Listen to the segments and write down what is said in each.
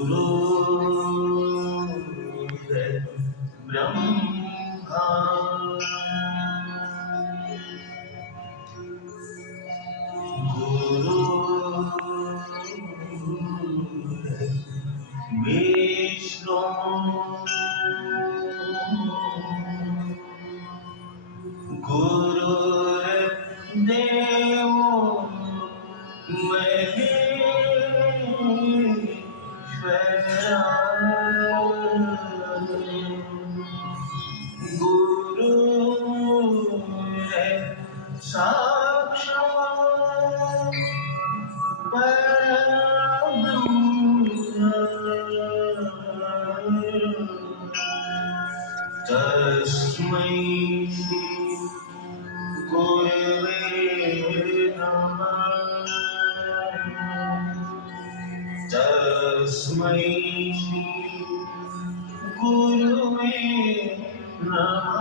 गुरु ब्रह्मा गुरु विष्णु गुरुर्देव महेश्वरा गुरु साक्षात् तस्मै श्री गुरवे नमः तस्मै श्री गुरवे नमः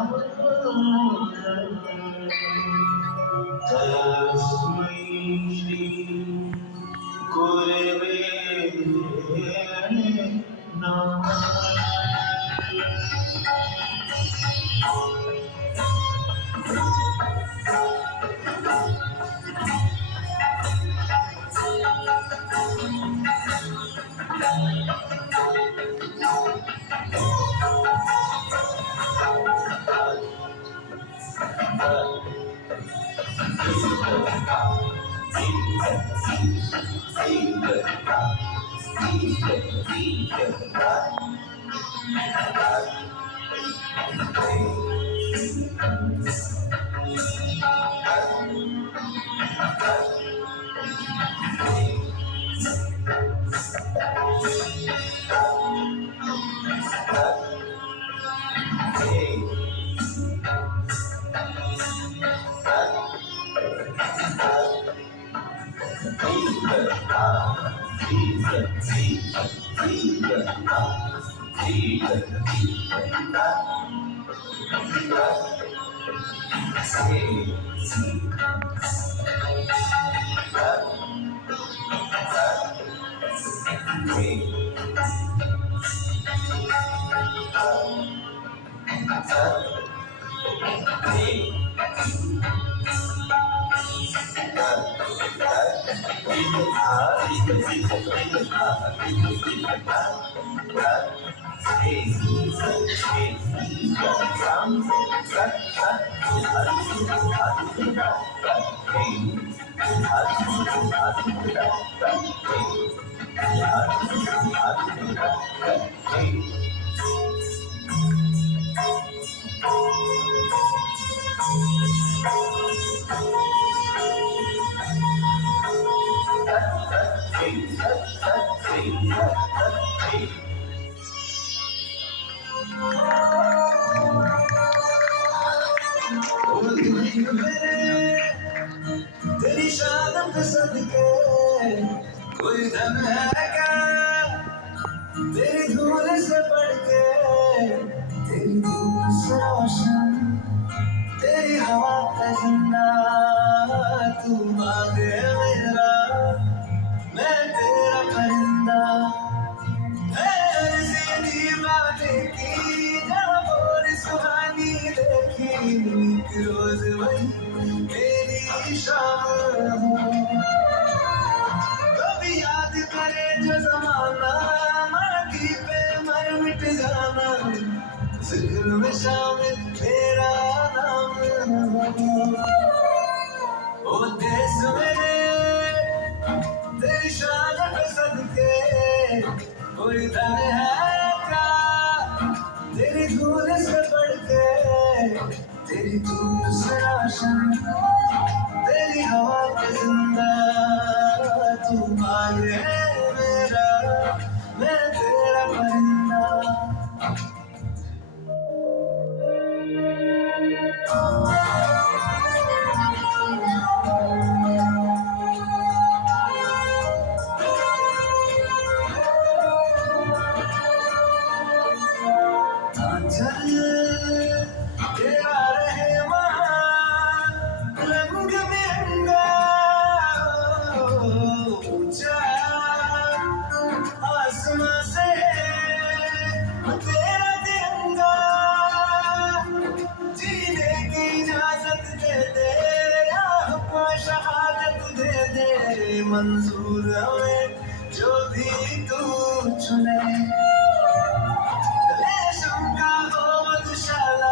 तस्मै श्री गुरवे नमः तेरी शान पसंद के कोई धन है क्या तेरी धूल से बढ़ के तेरी धूप से रोशन तेरी हवा का जिंदा तू मांगे मेरा मैं तेरा परिंदा दीवाने की जहाँ और सुहानी देखी रोज वही मेरी शाम हो कभी याद करे जो जमाना माटी पे मर मिट जाना जिक्र में शामिल मेरा नाम हो ओ देश मेरे तेरी शान पे सदके कोई धन है क्या तेरी धूल से बढ़ के तेरी धूप से रोशन तेरी हवा के जिंदा तू मांगे मेरा मैं तेरा परिंदा तेरा रहे रंग बिरंगा ऊंचा आसमां से चुने, रेशम का हो मधुशाला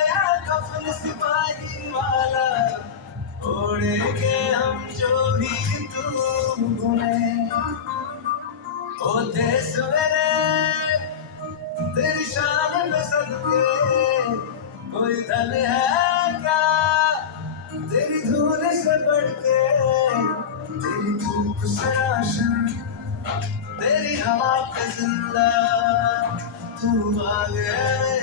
या कफन सिपाही वाला, ओढ़ेंगे हम जो भी तू बुने। होते सवेरे तेरी शान में सदके, कोई धन है क्या तेरी धूल से बढ़ के, तेरी धूप से रोशन, तेरी हवा पे जिंदा तू आ गया।